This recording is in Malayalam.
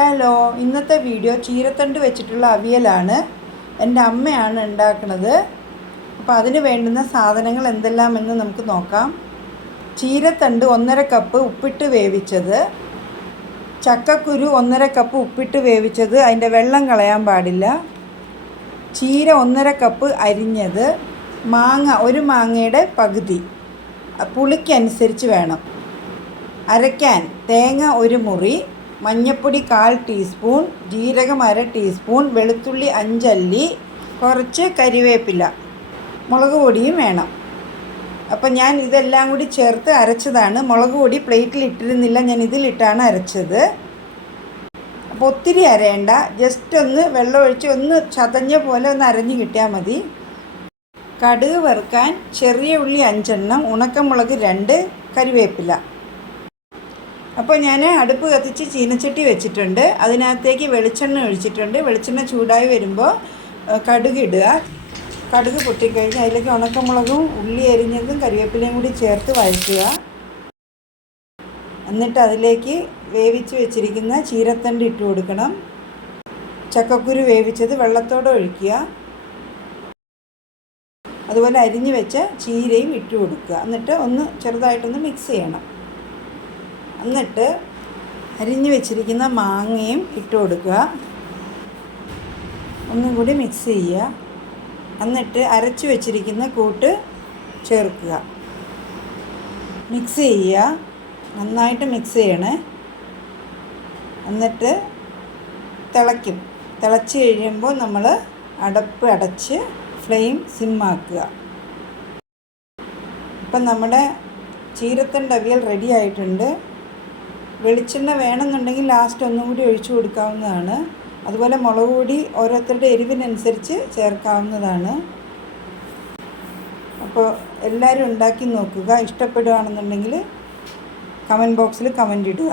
ഹലോ ഇന്നത്തെ വീഡിയോ ചീരത്തണ്ട് വെച്ചിട്ടുള്ള അവിയലാണ്. എന്റെ അമ്മയാണ് ഉണ്ടാക്കുന്നത്. അപ്പോൾ അതിന് വേണ്ടുന്ന സാധനങ്ങൾ എന്തെല്ലാമെന്ന് നമുക്ക് നോക്കാം. ചീരത്തണ്ട് ഒന്നര കപ്പ് ഉപ്പിട്ട് വേവിച്ചത്. ചക്കക്കുരു ഒന്നര കപ്പ് ഉപ്പിട്ട് വേവിച്ചത്. അതിന്റെ വെള്ളം കളയാൻ പാടില്ല. ചീര ഒന്നര കപ്പ് അരിഞ്ഞത്. മാങ്ങ ഒരു മാങ്ങയുടെ പകുതി. പുളിക്കനുസരിച്ച് വേണം. അരയ്ക്കാൻ തേങ്ങ ഒരു മുറി. മഞ്ഞൾപ്പൊടി കാൽ ടീസ്പൂൺ ജീരകം അര ടീസ്പൂൺ വെളുത്തുള്ളി അഞ്ചല്ലി കുറച്ച് കരിവേപ്പില. മുളക് പൊടിയും വേണം. അപ്പം ഞാൻ ഇതെല്ലാം കൂടി ചേർത്ത് അരച്ചതാണ്. മുളക് പൊടി പ്ലേറ്റിൽ ഇട്ടിരുന്നില്ല. ഞാൻ ഇതിലിട്ടാണ് അരച്ചത്. അപ്പോൾ ഒത്തിരി അരയണ്ട. ജസ്റ്റ് ഒന്ന് വെള്ളമൊഴിച്ച് ഒന്ന് ചതഞ്ഞ പോലെ ഒന്ന് അരഞ്ഞ് കിട്ടിയാൽ മതി. കടുക് വറുക്കാൻ ചെറിയ ഉള്ളി അഞ്ചെണ്ണം ഉണക്കമുളക് രണ്ട് കരിവേപ്പില. അപ്പോൾ ഞാൻ അടുപ്പ് കത്തിച്ച് ചീനച്ചട്ടി വെച്ചിട്ടുണ്ട്. അതിനകത്തേക്ക് വെളിച്ചെണ്ണ ഒഴിച്ചിട്ടുണ്ട്. വെളിച്ചെണ്ണ ചൂടായി വരുമ്പോൾ കടുക് ഇടുക കടുക് പൊട്ടിക്കഴിഞ്ഞ് അതിലേക്ക് ഉണക്കമുളകും ഉള്ളി അരിഞ്ഞതും കറിവേപ്പിലയും കൂടി ചേർത്ത് വഴറ്റുക. എന്നിട്ട് അതിലേക്ക് വേവിച്ച് വെച്ചിരിക്കുന്ന ചീരത്തണ്ട് ഇട്ട് കൊടുക്കണം. ചക്കക്കുരു വേവിച്ചത് വെള്ളത്തോടെ ഒഴിക്കുക. അതുപോലെ അരിഞ്ഞു വെച്ച ചീരയും ഇട്ട് കൊടുക്കുക. എന്നിട്ട് ഒന്ന് ചെറുതായിട്ടൊന്ന് മിക്സ് ചെയ്യണം. എന്നിട്ട് അരിഞ്ഞു വെച്ചിരിക്കുന്ന മാങ്ങയും ഇട്ട് കൊടുക്കുക. ഒന്നും കൂടി മിക്സ് ചെയ്യുക. എന്നിട്ട് അരച്ചു വെച്ചിരിക്കുന്ന കൂട്ട് ചേർക്കുക. മിക്സ് ചെയ്യുക. നന്നായിട്ട് മിക്സ് ചെയ്യണേ. എന്നിട്ട് തിളയ്ക്കും. തിളച്ച് കഴിയുമ്പോൾ നമ്മൾ അടപ്പ് അടച്ച് ഫ്ലെയിം സിമ്മാക്കുക ഇപ്പം നമ്മുടെ ചീരത്തണ്ടവിയൽ റെഡി ആയിട്ടുണ്ട്. വെളിച്ചെണ്ണ വേണമെന്നുണ്ടെങ്കിൽ ലാസ്റ്റ് ഒന്നും കൂടി ഒഴിച്ചു കൊടുക്കാവുന്നതാണ്. അതുപോലെ മുളക് പൊടി ഓരോരുത്തരുടെ എരിവിനനുസരിച്ച് ചേർക്കാവുന്നതാണ്. അപ്പോൾ എല്ലാവരും ഉണ്ടാക്കി നോക്കുക. ഇഷ്ടപ്പെടുകയാണെന്നുണ്ടെങ്കിൽ കമന്റ് ബോക്സിൽ കമന്റ് ഇടുക.